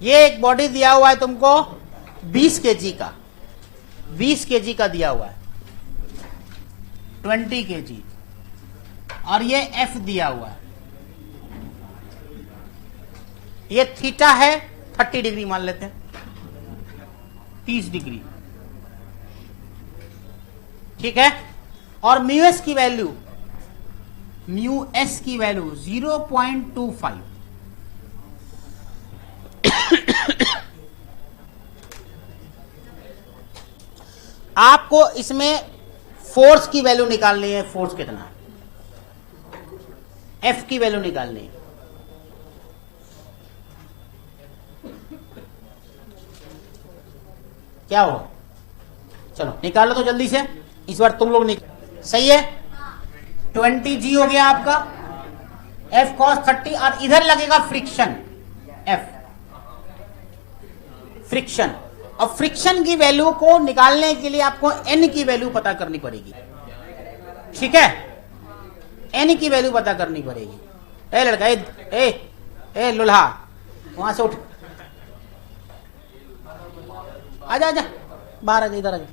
ये एक बॉडी दिया हुआ है तुमको 20 केजी का, 20 केजी का दिया हुआ है, 20 केजी, और ये एफ दिया हुआ है, ये थीटा है 30 डिग्री मान लेते हैं, 30 डिग्री, ठीक है। और म्यू एस की वैल्यू, म्यू एस की वैल्यू 0.25, आपको इसमें फोर्स की वैल्यू निकालनी है। फोर्स कितना, एफ की वैल्यू निकालनी है। क्या हो, चलो निकालो तो जल्दी से, इस बार तुम लोग निकालो। सही है, 20G हो गया आपका, F cos 30, और इधर लगेगा फ्रिक्शन, F फ्रिक्शन। और फ्रिक्शन की वैल्यू को निकालने के लिए आपको N की वैल्यू पता करनी पड़ेगी, ठीक है, N की वैल्यू पता करनी पड़ेगी। ए लड़का, ए लुल्हा, वहां से उठ, आजा आजा, बाहर आजा, इधर आजा।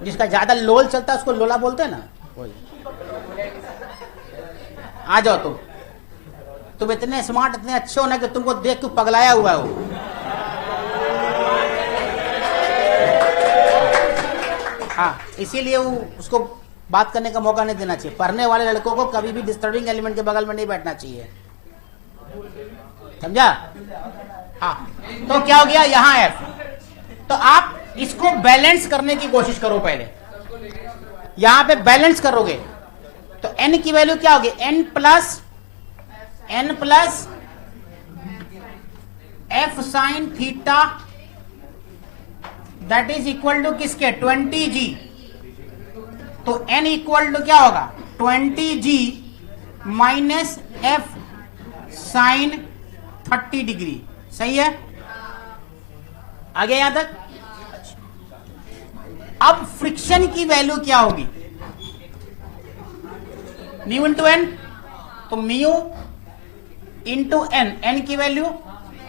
जिसका ज्यादा लोल चलता है उसको लोला बोलते हैं ना, वही। आ जाओ तुम इतने स्मार्ट, इतने अच्छे हो ना कि तुमको देख के पगलाया हुआ हो। हाँ, इसीलिए वो उसको बात करने का मौका नहीं देना चाहिए। पढ़ने वाले लड़कों को कभी भी डिस्टर्बिंग एलिमेंट के बगल में नहीं बैठना चाहिए, समझा? हाँ, तो क्या हो गया यहाँ एफ। तो आप इसको बैलेंस करने की कोशिश करो पहले, यहां पे बैलेंस करोगे तो n की वैल्यू क्या होगी, n plus F sine theta, that is equal to किसके, 20G। तो n इक्वल टू क्या होगा, 20G minus F sine 30 degree. सही है, आगे यहां तक। अब फ्रिक्शन की वैल्यू क्या होगी, म्यू इंटू एन, तो म्यू इंटू एन, एन की value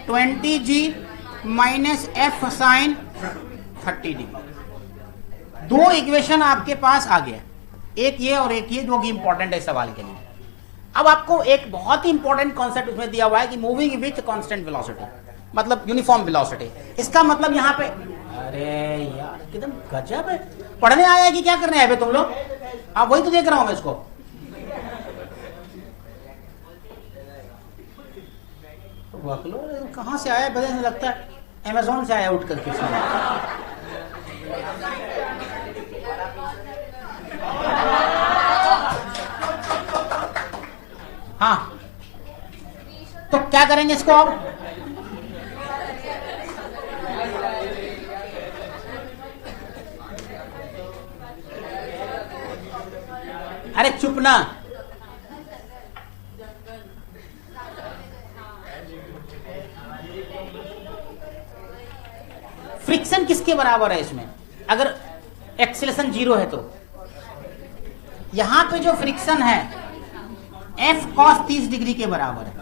20G minus F sine 30 degree. दो इक्वेशन आपके पास आ गया, एक ये और एक ये, जो कि इंपॉर्टेंट है सवाल के लिए। अब आपको एक बहुत ही इंपॉर्टेंट कॉन्सेप्ट उसमें दिया हुआ है कि मूविंग विथ कांस्टेंट वेलोसिटी, मतलब यूनिफॉर्म वेलोसिटी। इसका मतलब यहां पे, अरे यार एकदम गजब है, पढ़ने आया है कि क्या करने आए थे तुम लोग? आप वही तो देख रहा हूं मैं इसको। कहां से आया, बदल लगता है अमेज़न से आया उठ करके। हाँ, तो क्या करेंगे इसको अब, अरे चुप ना, फ्रिक्शन किसके बराबर है इसमें, अगर एक्सेलरेशन 0 है तो यहां पे जो फ्रिक्शन है एफ कॉस 30 डिग्री के बराबर है,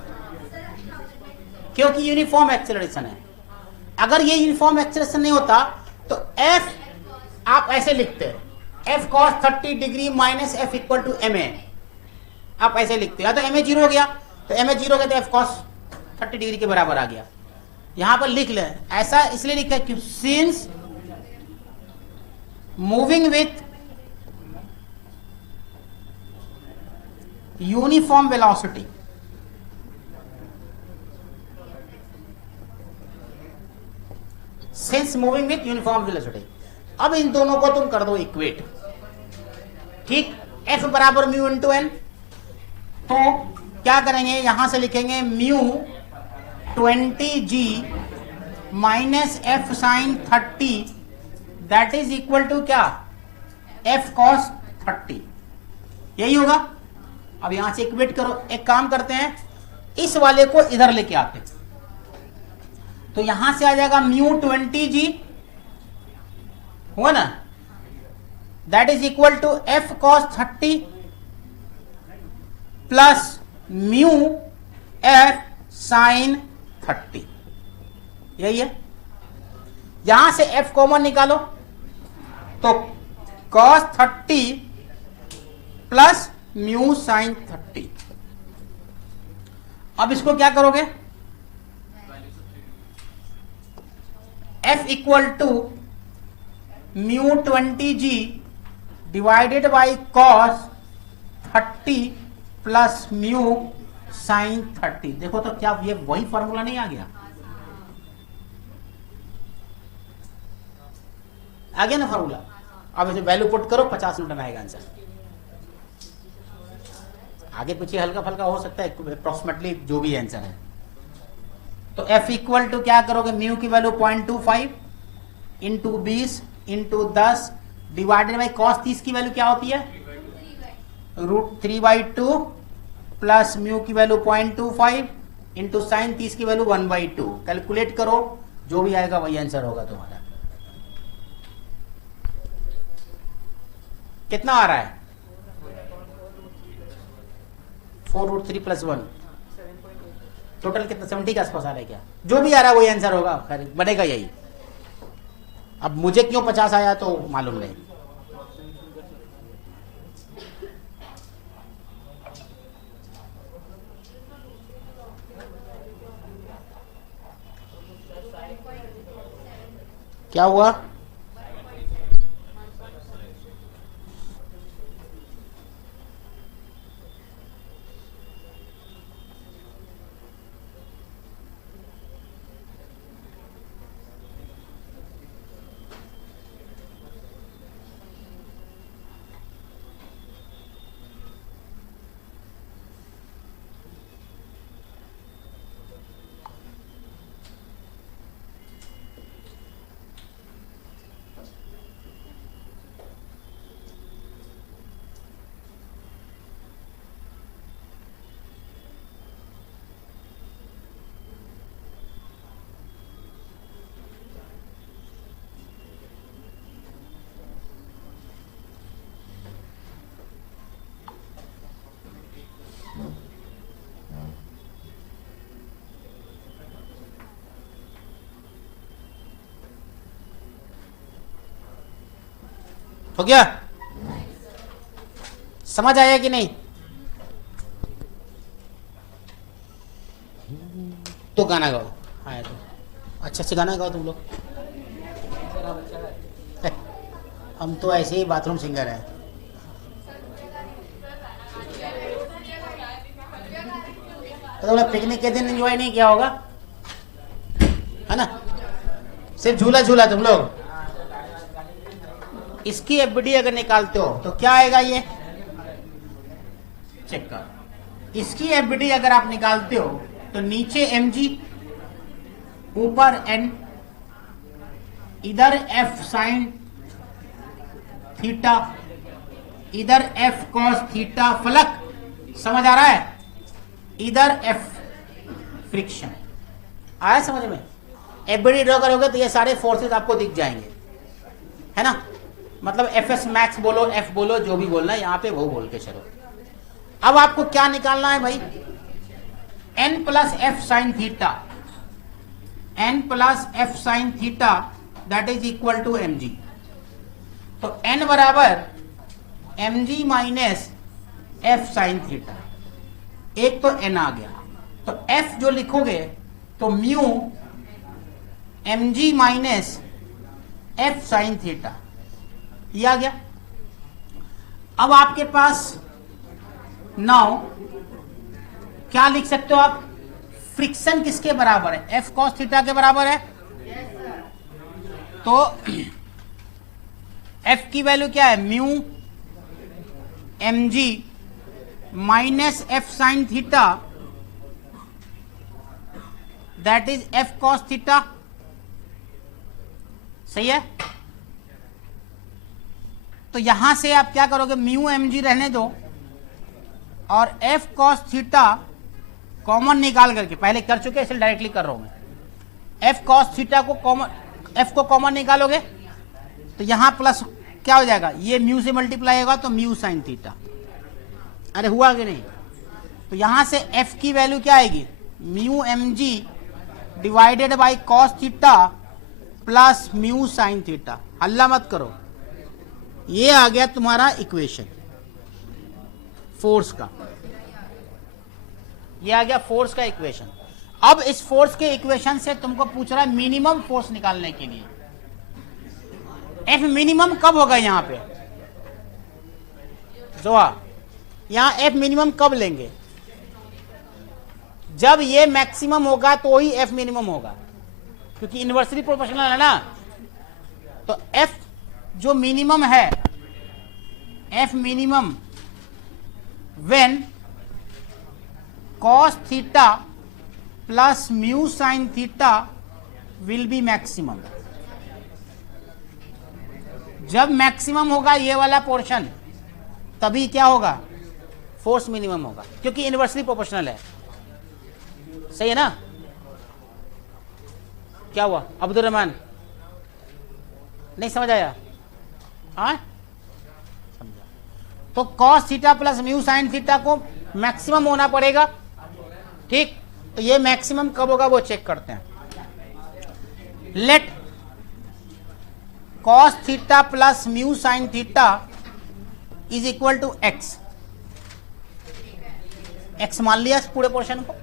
क्योंकि यूनिफॉर्म एक्सेलरेशन है। अगर ये यूनिफॉर्म एक्सेलरेशन नहीं होता तो एफ आप ऐसे लिखते हैं, F cos 30 degree minus F equal to M A, आप ऐसे लिखते हो। या तो एम ए 0 हो गया, तो एम ए 0 हो गया तो एफ कॉस 30 डिग्री के बराबर आ गया। यहां पर लिख ले, ऐसा इसलिए लिखा है कि since moving with uniform velocity, since moving with uniform velocity. अब इन दोनों को तुम कर दो इक्वेट, ठीक, एफ बराबर म्यू इंटू एन। तो क्या करेंगे, यहां से लिखेंगे mu 20G minus F sine 30, that is equal to क्या, एफ कॉस 30, यही होगा। अब यहां से इक्वेट करो। एक काम करते हैं, इस वाले को इधर लेके आते हैं, तो यहां से आ जाएगा म्यू 20G, हुआ ना, that is equal to F cos 30 plus mu F sine 30, यही है। यहां से एफ कॉमन निकालो तो cos 30 प्लस म्यू साइन 30। अब इसको क्या करोगे, F equal to mu 20g divided by cos 30 plus mu sine 30। देखो तो क्या ये वही फॉर्मूला नहीं आ गया? आ गया ना फॉर्मूला। अब इसे वैल्यू पुट करो, 50 न्यूटन आएगा आंसर। आगे पीछे हल्का फल्का हो सकता है, अप्रोक्सीमेटली जो भी आंसर है। तो F इक्वल टू क्या करोगे, म्यू की value 0.25 into 20 into 10 divided by cos 30 की वैल्यू क्या होती है, √3/2 प्लस म्यू की वैल्यू 0.25 इंटू साइन 30 की वैल्यू 1/2। कैलकुलेट करो, जो भी आएगा वही आंसर होगा तुम्हारा। कितना आ रहा है, 4√3 प्लस 1, टोटल कितना 70 के आसपास आ रहा है क्या? जो भी आ रहा है वही आंसर होगा, बनेगा यही। अब मुझे क्यों 50 आया तो मालूम नहीं। क्या हुआ, हो गया? समझ आया कि नहीं? तो गाना गाओ। आया तो अच्छा से गाना गाओ तुम लोग। हम तो ऐसे ही बाथरूम सिंगर हैं। तो पिकनिक के दिन एंजॉय नहीं किया होगा, है ना? सिर्फ झूला झूला तुम लोग। इसकी एफबीडी अगर निकालते हो तो क्या आएगा, ये चेक कर। इसकी एफबीडी अगर आप निकालते हो तो नीचे mg, ऊपर n, इधर f साइन थीटा, इधर f कॉस थीटा फलक, समझ आ रहा है? इधर f फ्रिक्शन। आया समझ में? एफबीडी ड्रॉ करोगे तो ये सारे फोर्सेस आपको दिख जाएंगे, है ना? मतलब एफएस मैक्स बोलो, एफ बोलो, जो भी बोलना है यहाँ पे वो बोल के चलो। अब आपको क्या निकालना है भाई, n plus F sine theta, n plus F sine theta that is equal to mg। तो n बराबर mg minus F sine theta. एक तो n आ गया, तो f जो लिखोगे तो mu mg minus F sine theta, ये आ गया। अब आपके पास नाउ क्या लिख सकते हो आप, फ्रिक्शन किसके बराबर है, एफ कॉस थीटा के बराबर है। तो एफ की वैल्यू क्या है, mu mg minus F sine theta that is F cos theta. सही है? तो यहां से आप क्या करोगे, म्यू mg रहने दो और f cos थीटा कॉमन निकाल करके, पहले कर चुके इसलिए डायरेक्टली कर रहा हूं मैं। f cos थीटा को कॉमन, f को कॉमन निकालोगे तो यहां प्लस क्या हो जाएगा, ये म्यू से मल्टीप्लाई होगा तो म्यू साइन थीटा। अरे हुआ कि नहीं? तो यहां से एफ की वैल्यू क्या आएगी, mu M G divided by cos theta plus mu sine theta. हल्ला मत करो, ये आ गया तुम्हारा इक्वेशन फोर्स का, ये आ गया फोर्स का इक्वेशन। अब इस फोर्स के इक्वेशन से तुमको पूछ रहा है मिनिमम फोर्स निकालने के लिए एफ मिनिमम कब होगा, यहां पे जोआ यहां एफ मिनिमम कब लेंगे, जब ये मैक्सिमम होगा तो ही एफ मिनिमम होगा, क्योंकि इन्वर्सली प्रोपोर्शनल है ना। तो एफ जो मिनिमम है, F minimum when cos theta plus mu sine theta will be maximum. जब मैक्सिमम होगा ये वाला पोर्शन, तभी क्या होगा, फोर्स मिनिमम होगा, क्योंकि इन्वर्सली प्रोपोर्शनल है। सही है ना? क्या हुआ अब्दुल रहमान, नहीं समझ आया? हाँ समझा। तो cos theta plus mu sine theta को मैक्सिमम होना पड़ेगा, ठीक। तो ये मैक्सिमम कब होगा वो चेक करते हैं। Let cos theta plus mu sine theta is equal to X, X मान लिया इस पूरे पोर्शन को,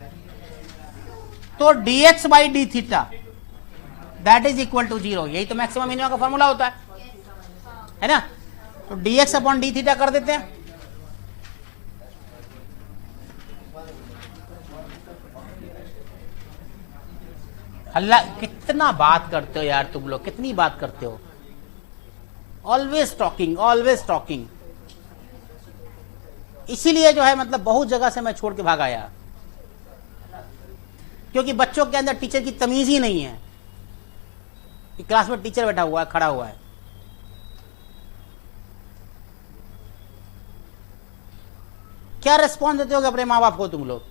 तो dx by D theta that is equal to 0। यही तो मैक्सिमम मिनिमम का फॉर्मूला होता है ना। तो dx अपॉन डी थीटा कर देते हैं। अल्लाह कितना बात करते हो यार तुम लोग, कितनी बात करते हो, ऑलवेज टॉकिंग ऑलवेज टॉकिंग। इसीलिए जो है मतलब बहुत जगह से मैं छोड़ के भाग आया, क्योंकि बच्चों के अंदर टीचर की तमीज ही नहीं है। क्लास में टीचर बैठा हुआ है, खड़ा हुआ है, क्या रिस्पॉन्स देते हो अपने माँ बाप को तुम लोग?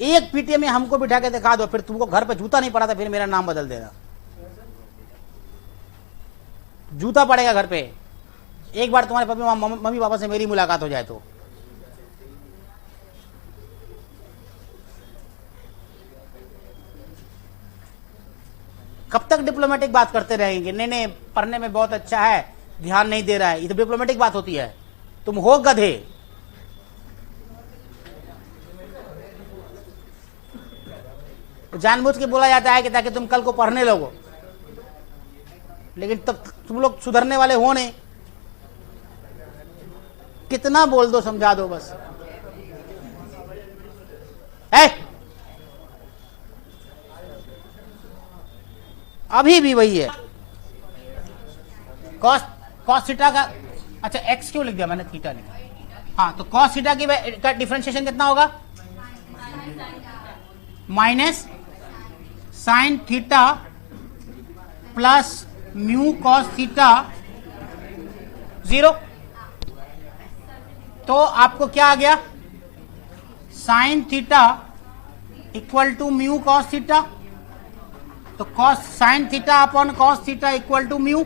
एक पीटीए में हमको बिठा के दिखा दो, फिर तुमको घर पे जूता नहीं पड़ा था, फिर मेरा नाम बदल देना, जूता पड़ेगा घर पे। एक बार तुम्हारे मम्मी पापा से मेरी मुलाकात हो जाए तो। कब तक डिप्लोमेटिक बात करते रहेंगे? नहीं नहीं पढ़ने में बहुत अच्छा है, ध्यान नहीं दे रहा है, ये तो डिप्लोमेटिक बात होती है। तुम हो गधे। जानबूझ के बोला जाता है कि ताकि तुम कल को पढ़ने लगो, लेकिन तब तुम लोग सुधरने वाले हो नहीं। कितना बोल दो, समझा दो बस। अभी भी वही है, कॉस थीटा का, अच्छा एक्स क्यों लिख दिया मैंने, थीटा लिखा। हाँ, तो कॉस थीटा की का डिफरेंशिएशन कितना होगा, minus sine theta plus mu cos theta 0। तो आपको क्या आ गया, sine theta equal to mu cos theta. तो cos sine theta upon cos theta equal to mu,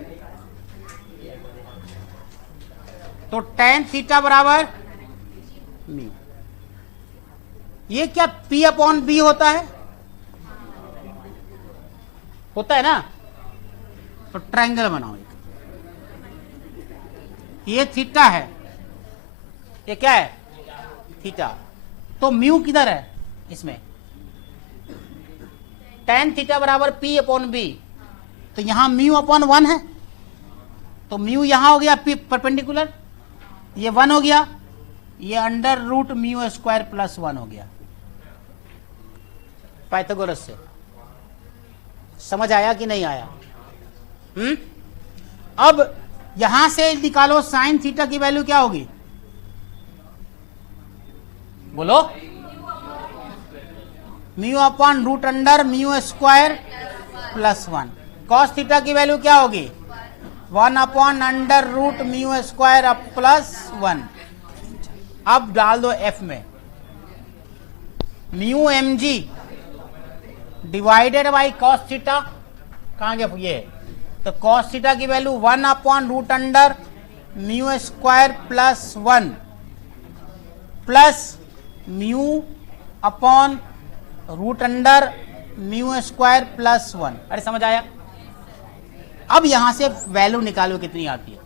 तो टेन थीटा बराबर म्यू। ये क्या पी अपॉन बी होता है ना। तो ट्रायंगल बनाओ, ये थीटा है, ये क्या है थीटा। तो म्यू किधर है इसमें, टेन थीटा बराबर पी अपॉन बी, तो यहां म्यू अपॉन 1 है, तो म्यू यहां हो गया पी परपेंडिकुलर, ये 1 हो गया, ये under root mu square plus 1 हो गया पाइथागोरस से। समझ आया कि नहीं आया? अब यहां से निकालो साइन थीटा की वैल्यू क्या होगी, बोलो। Mu upon root under mu square plus 1। Cos theta की वैल्यू क्या होगी, 1 upon under root mu square अब प्लस 1। अब डाल दो एफ में, mu M G divided by cos theta, कहां गया ये, तो कॉस थीटा की value 1 upon root under mu square plus 1 plus mu upon root under mu square plus 1। अरे समझ आया? अब यहां से वैल्यू निकालो कितनी आती है,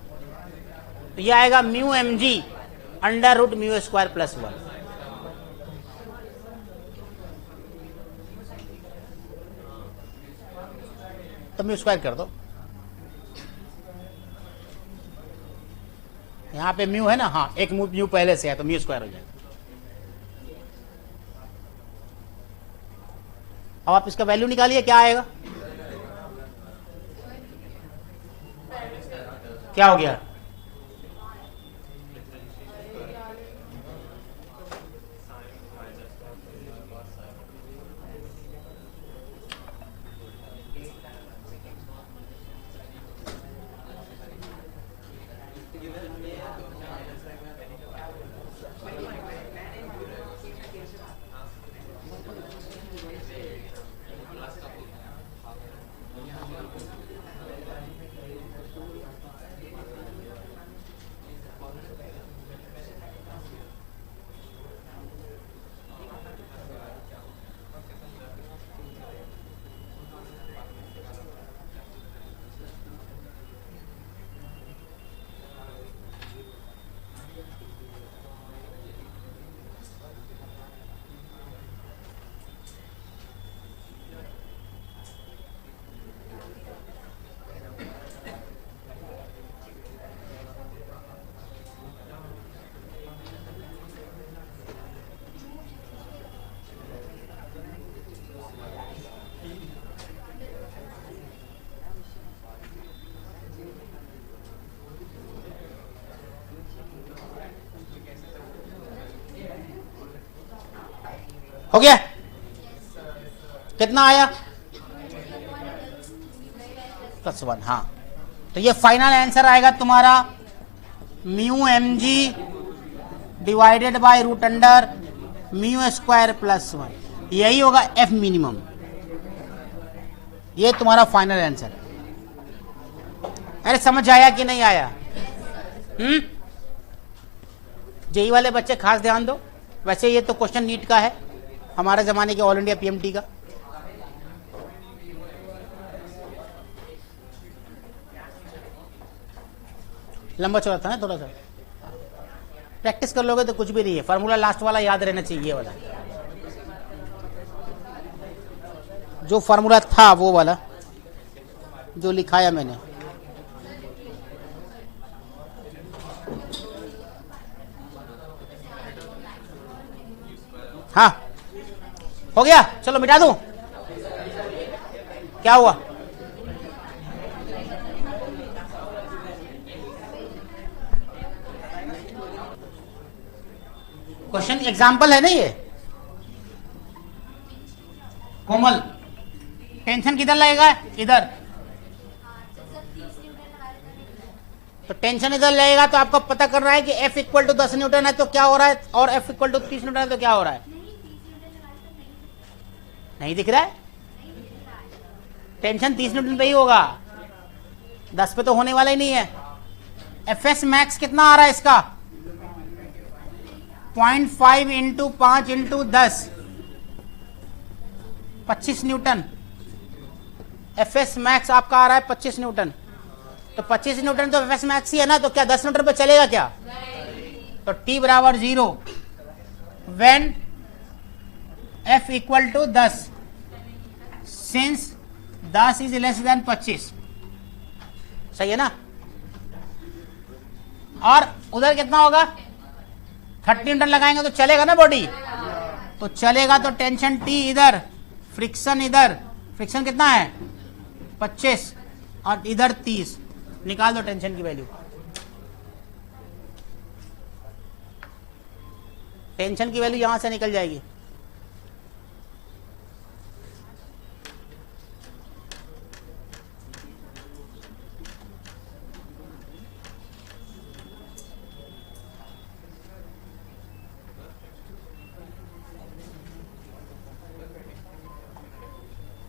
तो ये आएगा mu M G under root mu square plus 1। तो म्यू स्क्वायर कर दो, यहां पे म्यू है ना, हाँ एक म्यू पहले से है तो म्यू स्क्वायर हो जाएगा। अब आप इसका वैल्यू निकालिए, क्या आएगा? क्या हो गया? हो गया? कितना आया? प्लस 1। हाँ, तो ये फाइनल आंसर आएगा तुम्हारा mu M G divided by root under mu square plus 1। यही होगा एफ मिनिमम। ये तुम्हारा फाइनल आंसर। अरे समझ आया कि नहीं आया? जेई वाले बच्चे खास ध्यान दो। वैसे ये तो क्वेश्चन नीट का है, हमारे जमाने के ऑल इंडिया पीएमटी का। लंबा चौड़ा था ना, थोड़ा सा प्रैक्टिस कर लोगे तो कुछ भी नहीं है। फार्मूला लास्ट वाला याद रहना चाहिए, ये वाला जो फार्मूला था वो वाला जो लिखाया मैंने। हाँ हो गया, चलो मिटा दूं। क्या हुआ? क्वेश्चन एग्जाम्पल है ना ये। कोमल, टेंशन किधर लगेगा? इधर। तो टेंशन इधर लगेगा तो आपको पता करना है कि F इक्वल टू 10 न्यूटन है तो क्या हो रहा है, और F इक्वल टू 30 न्यूटन है तो क्या हो रहा है। नहीं दिख रहा है? टेंशन 30 न्यूटन पे ही होगा, 10 पे तो होने वाला ही नहीं है। Fs मैक्स कितना आ रहा है इसका? 0.5 into 5 into 10, 25 Newton. Fs max आपका आ रहा है 25 न्यूटन। तो 25 न्यूटन तो Fs मैक्स ही है ना, तो क्या 10 न्यूटन पे चलेगा क्या? तो T बराबर 0 when F equal to 10 since 10 is less than 25। सही है ना? और उधर कितना होगा? 30 न्यूटन लगाएंगे तो चलेगा ना बॉडी, तो चलेगा। तो टेंशन T इधर, फ्रिक्शन इधर, फ्रिक्शन कितना है 25 और इधर 30। निकाल दो टेंशन की वैल्यू। टेंशन की वैल्यू यहां से निकल जाएगी।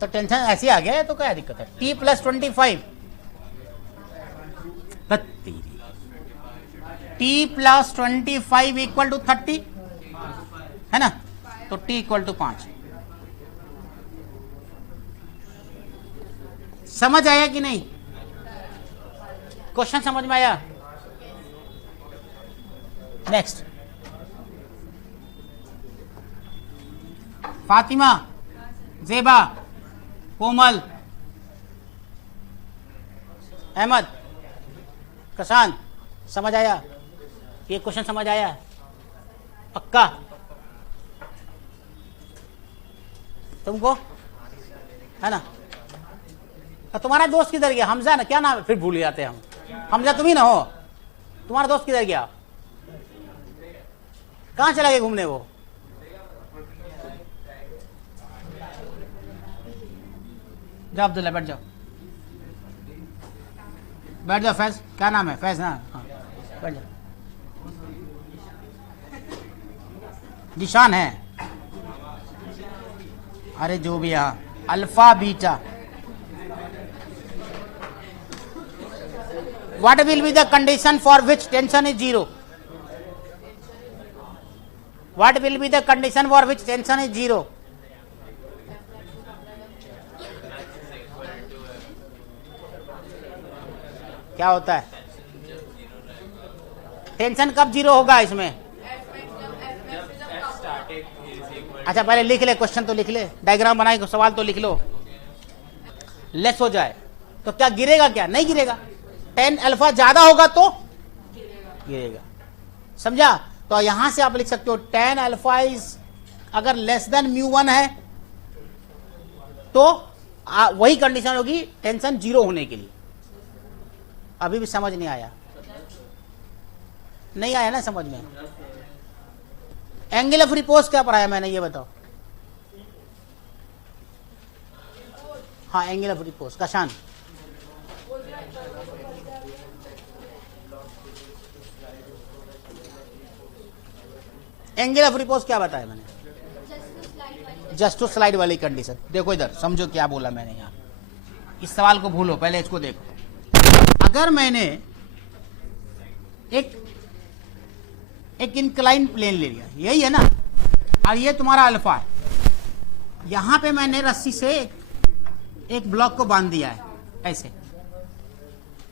तो टेंशन ऐसे आ गया है तो क्या दिक्कत है? T plus 25, T plus 25 equal to 30। है ना, तो t इक्वल टू 5। समझ आया कि नहीं? क्वेश्चन समझ में आया? नेक्स्ट, फातिमा, जेबा, कोमल, अहमद, कसान, समझ आया? ये क्वेश्चन समझ आया? पक्का? तुमको है ना? तो तुम्हारा दोस्त किधर गया? हमजा ना, क्या नाम है? फिर भूल जाते हैं हम। हमजा तुम ही ना हो? तुम्हारा दोस्त किधर गया? कहाँ चला गया घूमने वो? जाओ अब्दुल्ला, बैठ जाओ, बैठ जाओ। फैज, क्या नाम है? फैज ना? हाँ, बैठ जाओ। निशान है, अरे जो भी है, alpha beta. What will be the condition for which tension is 0? What will be the condition for which tension is 0? क्या होता है? टेंशन कब 0 होगा इसमें? अच्छा पहले लिख ले, क्वेश्चन तो लिख ले, डायग्राम बनाए, सवाल तो लिख लो। लेस हो जाए तो क्या गिरेगा? क्या नहीं गिरेगा? टेन अल्फा ज्यादा होगा तो गिरेगा, समझा? तो यहां से आप लिख सकते हो टेन अल्फा इज अगर लेस देन μ1 है तो वही कंडीशन होगी टेंशन 0 होने के लिए। अभी भी समझ नहीं आया? नहीं आया ना समझ में? एंगल ऑफ रिपोज क्या पढ़ाया मैंने, ये बताओ? हाँ, एंगल ऑफ रिपोज। कशान, एंगल ऑफ रिपोज क्या बताया मैंने? जस्ट टू स्लाइड वाली कंडीशन। देखो इधर, समझो क्या बोला मैंने यहां। इस सवाल को भूलो, पहले इसको देखो। अगर मैंने एक इंक्लाइन प्लेन ले लिया, यही है ना, और ये तुम्हारा अल्फा है, यहां पे मैंने रस्सी से एक ब्लॉक को बांध दिया है, ऐसे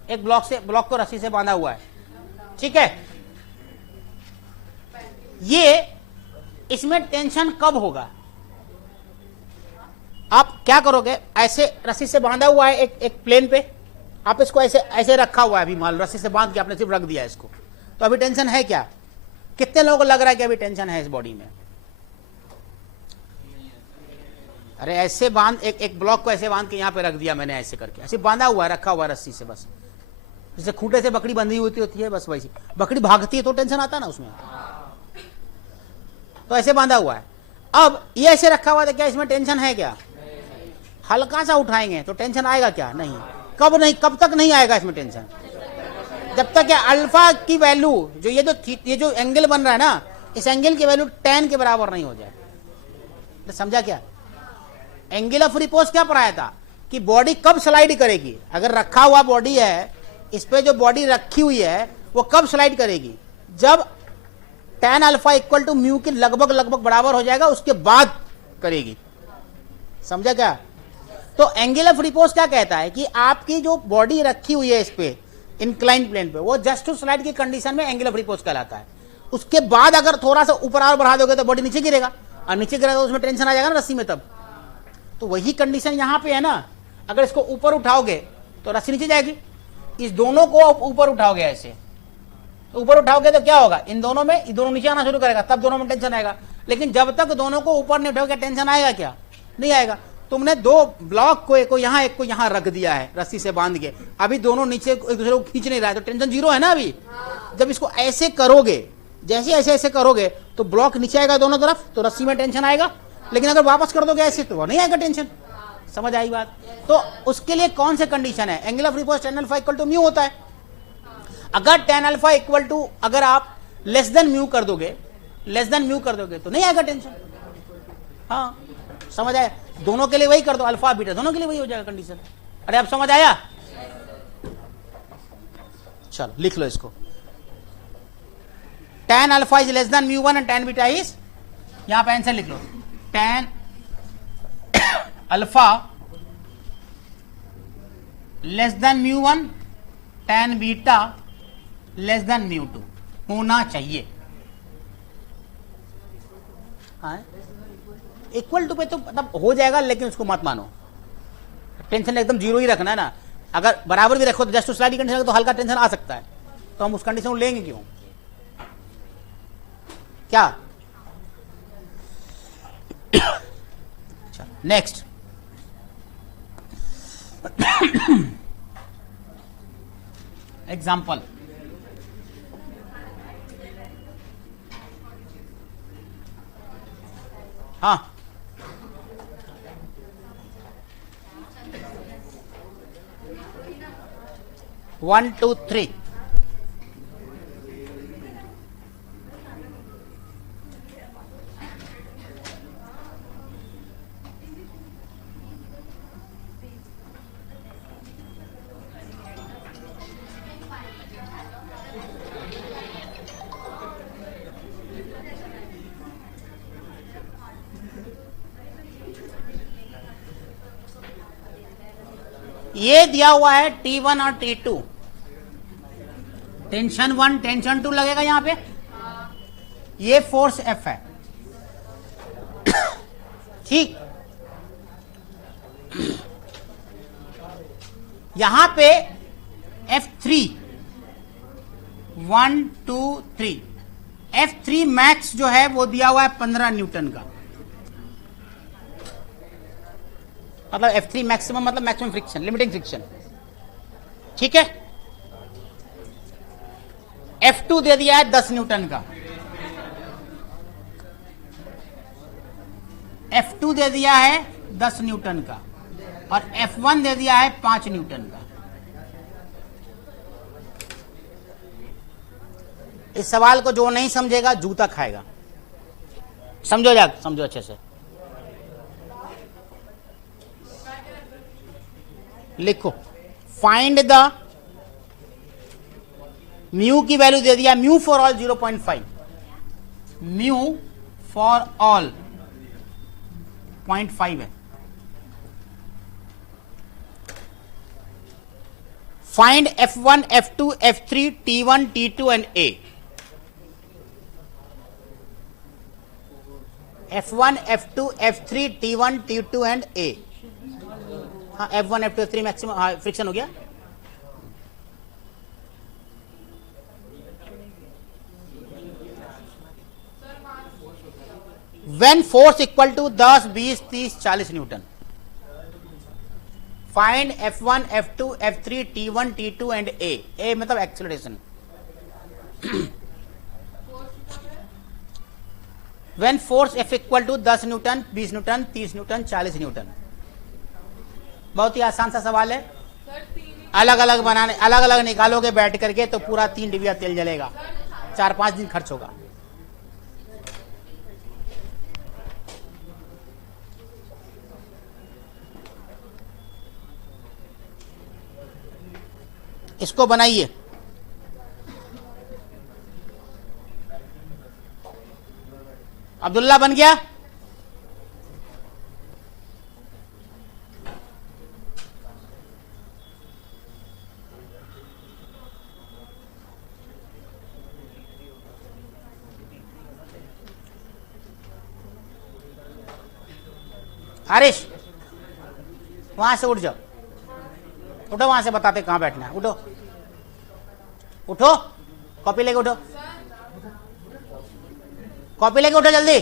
एक ब्लॉक को रस्सी से बांधा हुआ है, ठीक है? ये इसमें टेंशन कब होगा? आप क्या करोगे? ऐसे रस्सी से बांधा हुआ है एक प्लेन पे, आप इसको ऐसे रखा हुआ है, अभी मान लो रस्सी से बांध के आपने सिर्फ रख दिया है इसको, तो अभी टेंशन है क्या? कितने लोगों को लग रहा है कि अभी टेंशन है इस बॉडी में? अरे ऐसे बांध, एक ब्लॉक को ऐसे बांध के यहां पे रख दिया मैंने, ऐसे करके ऐसे बांधा हुआ है, रखा हुआ है रस्सी से, बस जैसे खूंटे से बकरी बंधी होती है, बस वैसी। बकरी भागती है तो टेंशन आता है ना उसमें, तो ऐसे बांधा हुआ है। अब ये ऐसे रखा हुआ है, तो क्या इसमें टेंशन है क्या? हल्का सा उठाएंगे तो टेंशन आएगा क्या? नहीं। कब तक नहीं आएगा इसमें टेंशन? जब तक अल्फा की वैल्यू, जो ये जो एंगल बन रहा है ना, इस एंगल की वैल्यू 10 के बराबर नहीं हो जाए। तो समझा क्या? एंगल ऑफ रिपोज क्या पढ़ाया था कि बॉडी कब स्लाइड करेगी? अगर रखा हुआ बॉडी है, इस पे जो बॉडी रखी हुई है वो कब स्लाइड करेगी? जब tan alpha equal to mu के लगभग बराबर हो जाएगा, उसके बाद करेगी। समझा क्या? तो एंगल ऑफ रिपोज क्या कहता है कि आपकी जो बॉडी रखी हुई है इस पे इंक्लाइन प्लेन पे, वो जस्ट टू स्लाइड की कंडीशन में एंगल ऑफ रिपोज कहलाता है। उसके बाद अगर थोड़ा सा ऊपर और बढ़ा दोगे तो बॉडी नीचे गिरेगा, और नीचे गिरेगा तो उसमें टेंशन आ जाएगा ना रस्सी में तब। तो वही कंडीशन यहां पे है ना। अगर इसको ऊपर उठाओगे तो रस्सी नीचे जाएगी, इस दोनों को ऊपर उठाओगे ऐसे, तो ऊपर उठाओगे तो क्या होगा? इन दोनों में, दोनों नीचे आना शुरू करेगा, तब दोनों में टेंशन आएगा। लेकिन जब तक दोनों को ऊपर नहीं उठाओगे टेंशन आएगा क्या? नहीं आएगा। तुमने दो ब्लॉक को, एक को यहाँ रख दिया है रस्सी से बांध के, अभी दोनों नीचे एक दूसरे को खींच नहीं रहा है, तो टेंशन 0 है ना अभी। जब इसको ऐसे करोगे, जैसे ऐसे करोगे तो ब्लॉक नीचे आएगा दोनों तरफ, तो रस्सी में टेंशन आएगा। लेकिन अगर वापस कर दोगे ऐसे तो नहीं आएगा टेंशन। समझ आई बात? तो उसके लिए कौन से कंडीशन है? Angle of repose tan alpha equal to mu होता है। अगर tan अल्फा इक्वल टू, अगर आप लेस देन म्यू कर दोगे तो नहीं आएगा टेंशन। हाँ, समझ आया? दोनों के लिए वही कर दो, अल्फा बीटा दोनों के लिए वही हो जाएगा कंडीशन। अरे आप समझ आया? चलो लिख लो इसको। tan alpha is less than mu 1 and tan beta is यहां पे आंसर लिख लो, tan alpha less than μ1, tan beta less than μ2 होना चाहिए। इक्वल टू पे तो मतलब हो जाएगा, लेकिन उसको मत मानो, टेंशन एकदम जीरो ही रखना है ना। अगर बराबर भी रखो तो जस्ट स्लाइड कंडीशन तो हल्का टेंशन आ सकता है, तो हम उस कंडीशन को लेंगे क्यों? क्या नेक्स्ट एग्जाम्पल, हाँ 1 2 3 ये दिया हुआ है T1 और T2, टेंशन 1 टेंशन 2 लगेगा यहां पे, ये फोर्स F है, ठीक। यहां पे F3 1 2 3, F3 मैक्स जो है वो दिया हुआ है 15 न्यूटन का, मतलब F3 मैक्सिमम मतलब मैक्सिमम फ्रिक्शन, लिमिटिंग फ्रिक्शन, ठीक है। F2 दे दिया है 10 न्यूटन का, F2 दे दिया है 10 न्यूटन का, और F1 दे दिया है 5 न्यूटन का। इस सवाल को जो नहीं समझेगा जूता खाएगा, समझो समझो अच्छे से, लिखो फाइंड द म्यू की वैल्यू दे दिया, mu for all 0.5, mu for all 0.5 है। Find F1 F2 F3 T1 T2 and A। F1 F2 F3 T1 T2 and A। हाँ F1 F2 F3 मैक्सिमम, हाँ फ्रिक्शन हो गया। When force equal to 10 20 30 40 Newton, find F1 F2 F3 T1 T2 and A। A मतलब acceleration. When force F equal to 10 Newton 20 Newton 30 Newton 40 Newton. बहुत ही आसान सा सवाल है, अलग अलग बनाने, अलग अलग निकालोगे बैठ करके तो पूरा 3 डिबिया तेल जलेगा, 4-5 दिन खर्च होगा। इसको बनाइए, अब्दुल्ला बन गया। आरिश वहां से उठ जाओ, उठो वहां से, बताते कहां बैठना है, उठो उठो, कॉपी लेके उठो, कॉपी लेके उठो जल्दी।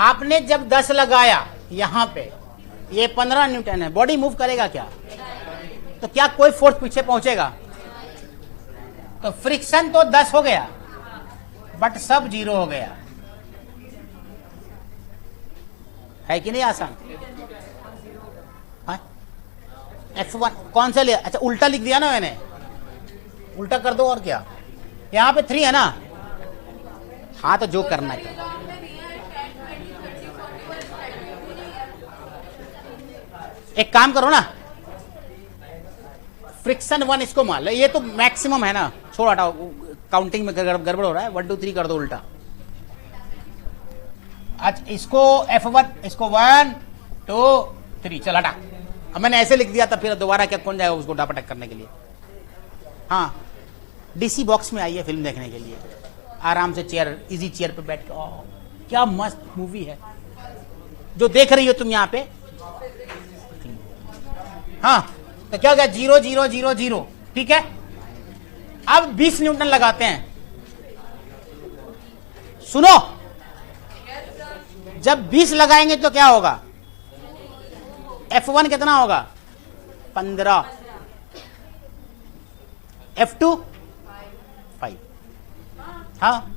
आपने जब 10 लगाया यहां पे, ये 15 न्यूटन है, बॉडी मूव करेगा क्या? तो क्या कोई फोर्स पीछे पहुंचेगा? तो फ्रिक्शन तो 10 हो गया, बट सब 0 हो गया, है कि नहीं आसान? F1 कौन सा लिया? अच्छा उल्टा लिख दिया ना मैंने, उल्टा कर दो और क्या, यहां पे 3 है ना, हाँ तो जो करना है। एक काम करो ना, फ्रिक्शन 1 इसको मान लो, ये तो मैक्सिमम है ना, छोड़ हटाओ, काउंटिंग में गड़बड़ हो रहा है, 1 2 3 कर दो उल्टा। आज इसको F1, इसको 1 2 3, चल हटा। अब मैंने ऐसे लिख दिया था, फिर दोबारा क्या कौन जाएगा उसको डापटक करने के लिए। हाँ, डीसी बॉक्स में आइए फिल्म देखने के लिए, आराम से चेयर, इजी चेयर पे बैठ के। क्या मस्त मूवी है जो देख रही हो तुम यहाँ पे। हाँ, तो क्या हो गया, 0 0 0 0, ठीक है। अब 20 न्यूटन लगाते हैं। सुनो, जब 20 लगाएंगे तो क्या होगा, F1 कितना होगा, 15, F2 5, हाँ,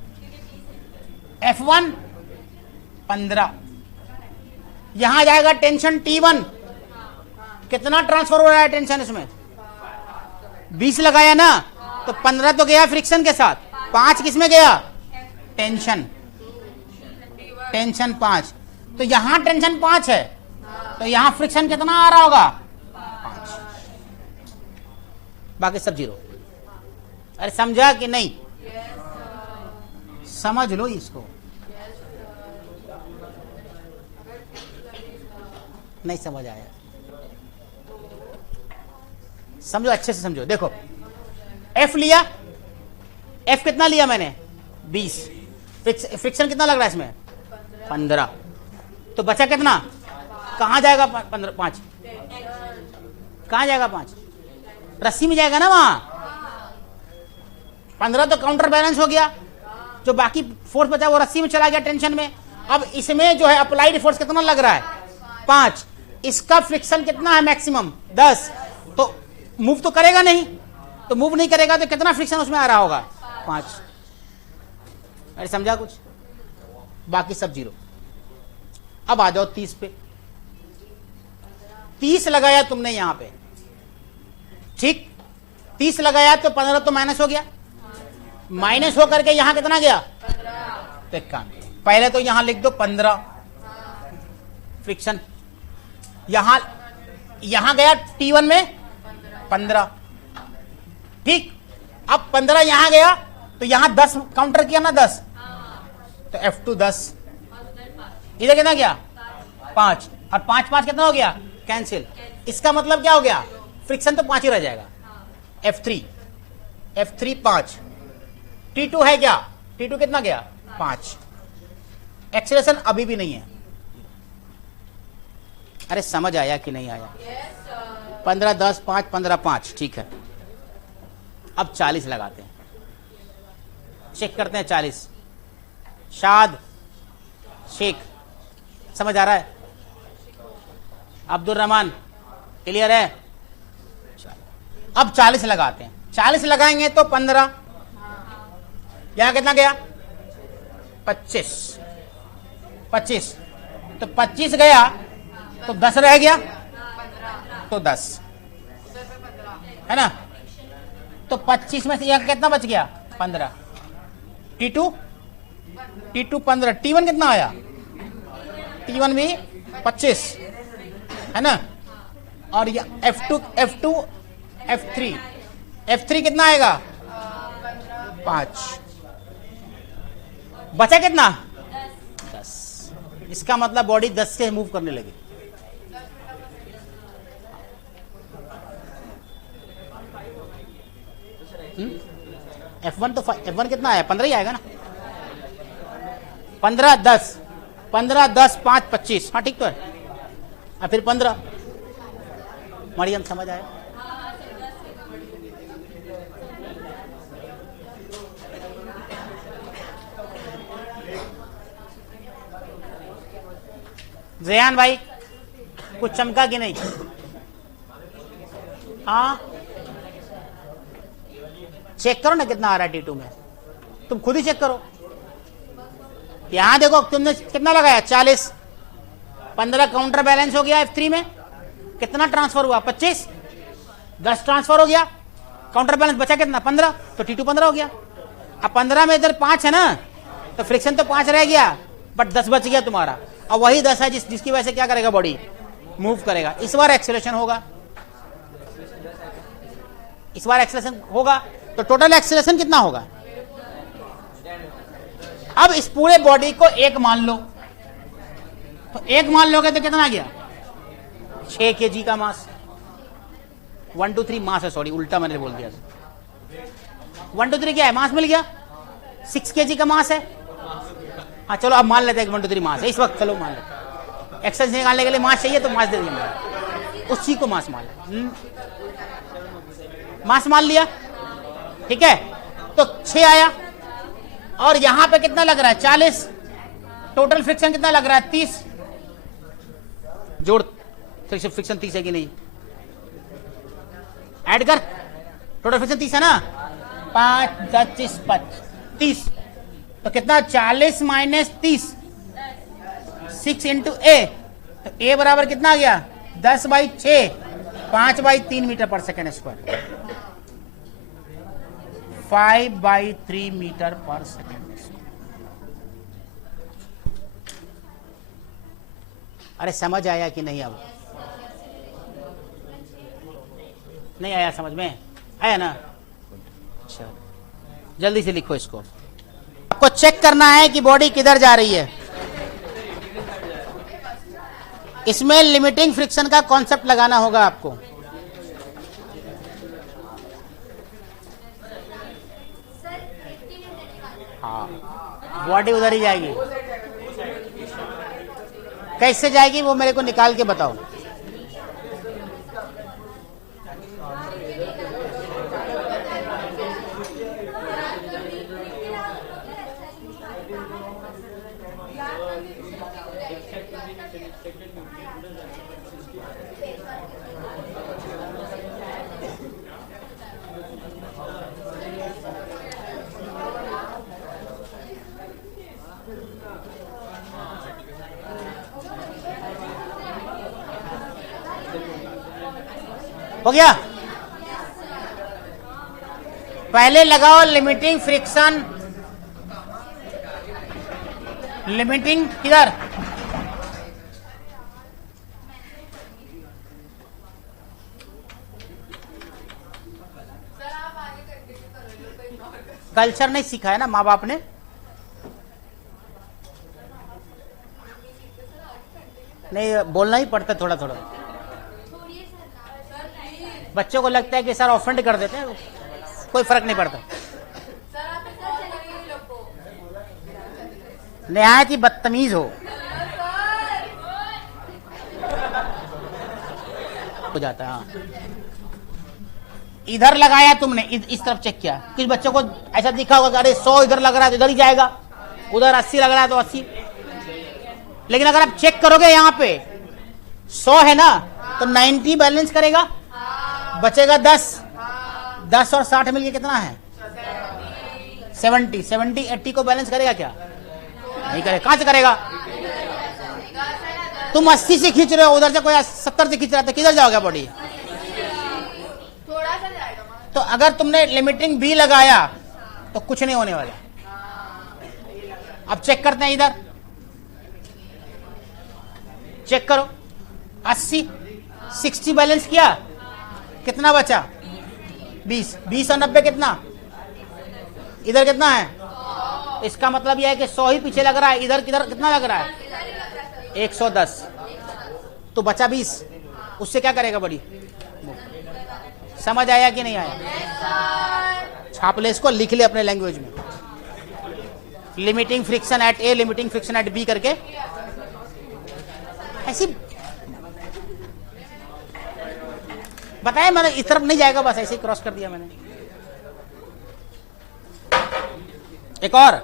F1 15, यहां जाएगा टेंशन T1, कितना ट्रांसफर हो रहा है टेंशन इसमें, 20 लगाया ना, तो 15 तो गया फ्रिक्शन के साथ, 5 किस में गया, टेंशन 5, तो यहां टेंशन 5 है, तो यहां फ्रिक्शन कितना आ रहा होगा, 5, बाकी सब 0। अरे समझा कि नहीं, समझ लो इसको, नहीं समझ आया, समझो, अच्छे से समझो। देखो F लिया, F कितना लिया मैंने, 20, फ्रिक्शन कितना लग रहा है इसमें, 15, तो बचा कितना, कहां जाएगा 5, कहां जाएगा 5, रस्सी में जाएगा ना वहां। 15 तो काउंटर बैलेंस हो गया, जो बाकी फोर्स बचा वो रस्सी में चला गया टेंशन में। अब इसमें जो है अप्लाइड फोर्स कितना लग रहा है, 5, इसका फ्रिक्शन कितना है मैक्सिमम, 10, तो मूव तो करेगा नहीं, तो मूव नहीं करेगा तो कितना फ्रिक्शन उसमें आ रहा होगा, 5। अरे समझा कुछ, बाकी सब 0। अब आ जाओ 30 पे, 30 लगाया तुमने यहां पे, ठीक, 30 लगाया तो 15 तो माइनस हो गया, माइनस हो करके यहां कितना गया, तो एक काम, पहले तो यहां लिख दो 15 फ्रिक्शन, यहां गया T1 में 15, ठीक। अब 15 यहां गया तो यहां 10 काउंटर किया ना, 10, तो F2 10, इधर कितना गया 5, और 5 5 कितना हो गया, कैंसिल। इसका मतलब क्या हो गया, फ्रिक्शन तो 5 ही रह जाएगा। F3 5, T2 है क्या, T2 कितना गया, 5, एक्सीलरेशन अभी भी नहीं है। अरे समझ आया कि नहीं आया, 15 10 5 15 5, ठीक है। अब 40 लगाते हैं, चेक करते हैं 40, शाद शेख, समझ आ रहा है, अब्दुल रहमान क्लियर है। अब 40 लगाते हैं, 40 लगाएंगे तो 15, यहां कितना गया, 25, तो 25 गया तो 10 रह गया, तो 10 है ना, तो 25 में से यहां कितना बच गया, 15, T2 15, T1 कितना आया, T1 भी 25 है ना, और ये F2 F3 कितना आएगा, 5, बचा कितना, 10। इसका मतलब बॉडी 10 से मूव करने लगी। F1 तो F1 कितना आया, 15 ही आएगा ना, 15 10 5 25, हाँ ठीक तो है, और फिर 15, मरियम समझ आया। जयान भाई कुछ चमका कि नहीं, हाँ चेक करो ना कितना आ रहा है T2 में, तुम खुद ही चेक करो। यहां देखो तुमने कितना लगाया, 40, 15 काउंटर बैलेंस हो गया F3 में, कितना ट्रांसफर हुआ, 25, 10 ट्रांसफर हो गया, काउंटर बैलेंस बचा कितना, 15, तो T2 15 हो गया। अब 15 में इधर 5 है ना, तो फ्रिक्शन तो 5 रह गया, बट 10 बच गया तुम्हारा, और वही 10 है जिसकी वजह से क्या करेगा, बॉडी मूव करेगा। इस बार एक्सेलरेशन होगा, तो टोटल एक्सेलरेशन कितना होगा, अब इस पूरे बॉडी को एक मान लो, तो एक मान लोगे तो कितना गया? 6 kg का मास। 1 2 3 मास है, सॉरी उल्टा मैंने बोल दिया। 1 2 3 क्या है? मास मिल गया। 6 kg का मास है। हाँ चलो अब मान लेते हैं 1 2 3 मास है इस वक्त। चलो मान लेते, एक्सरसाइज निकालने के लिए मास चाहिए तो मास दे देंगे, उसी को मास मान लें। मास मान लिया, ठीक है। तो 6 आया, और यहां पे कितना लग रहा है? 40। टोटल फ्रिक्शन कितना लग रहा है? 30। जोड़, फ्रिक्शन 30 है कि नहीं? ऐड कर, टोटल फ्रिक्शन 30 है ना? 5 10 30। तो कितना? 40 माइनस 30, 6 इंटू ए। तो ए बराबर कितना आ गया? 10/6, 5/3 मीटर पर सेकेंड स्क्वायर, 5/3 मीटर पर सेकेंड। अरे समझ आया कि नहीं? अब नहीं आया समझ में? आया ना? अच्छा, जल्दी से लिखो इसको। आपको चेक करना है कि बॉडी किधर जा रही है। इसमें लिमिटिंग फ्रिक्शन का कॉन्सेप्ट लगाना होगा आपको। हाँ, बॉडी उधर ही जाएगी। कैसे जाएगी वो मेरे को निकाल के बताओ। हो गया? पहले लगाओ लिमिटिंग फ्रिक्शन। लिमिटिंग किधर? कल्चर नहीं सीखा है ना माँ बाप ने? नहीं, बोलना ही पड़ता थोड़ा थोड़ा। बच्चों को लगता है कि सर ऑफेंड कर देते हैं, कोई फर्क नहीं पड़ता। निहायत ही बदतमीज हो जाता है। हाँ, इधर लगाया तुमने, इस तरफ चेक किया। कुछ बच्चों को ऐसा दिखा होगा अरे 100 इधर लग रहा है तो इधर ही जाएगा, उधर 80 लग रहा है तो 80। लेकिन अगर आप चेक करोगे यहाँ पे 100 है ना, तो 90 बैलेंस करेगा, बचेगा 10 और 60 मिलके कितना है? 70 80 को बैलेंस करेगा क्या? नहीं करेगा। कहां से करेगा? तुम 80 से खींच रहे हो, उधर से कोई 70 से खींच रहा है, तो किधर जाओगे बॉडी? थोड़ा सा जाएगा। तो अगर तुमने लिमिटिंग भी लगाया तो कुछ नहीं होने वाला। अब चेक करते हैं, इधर चेक करो। 80 60 बैलेंस किया, कितना बचा? 20 और 90 कितना? इधर कितना है? इसका मतलब यह है कि 100 ही पीछे लग रहा है। इधर किधर कितना लग रहा है? 110। तो बचा 20। उससे क्या करेगा बड़ी? समझ आया कि नहीं आया? छाप ले इसको, लिख ले अपने लैंग्वेज में। लिमिटिंग फ्रिक्शन एट ए, लिमिटिंग फ्रिक्शन एट बी करके ऐसी बताया मैंने। इस तरफ नहीं जाएगा, बस ऐसे ही क्रॉस कर दिया मैंने। एक और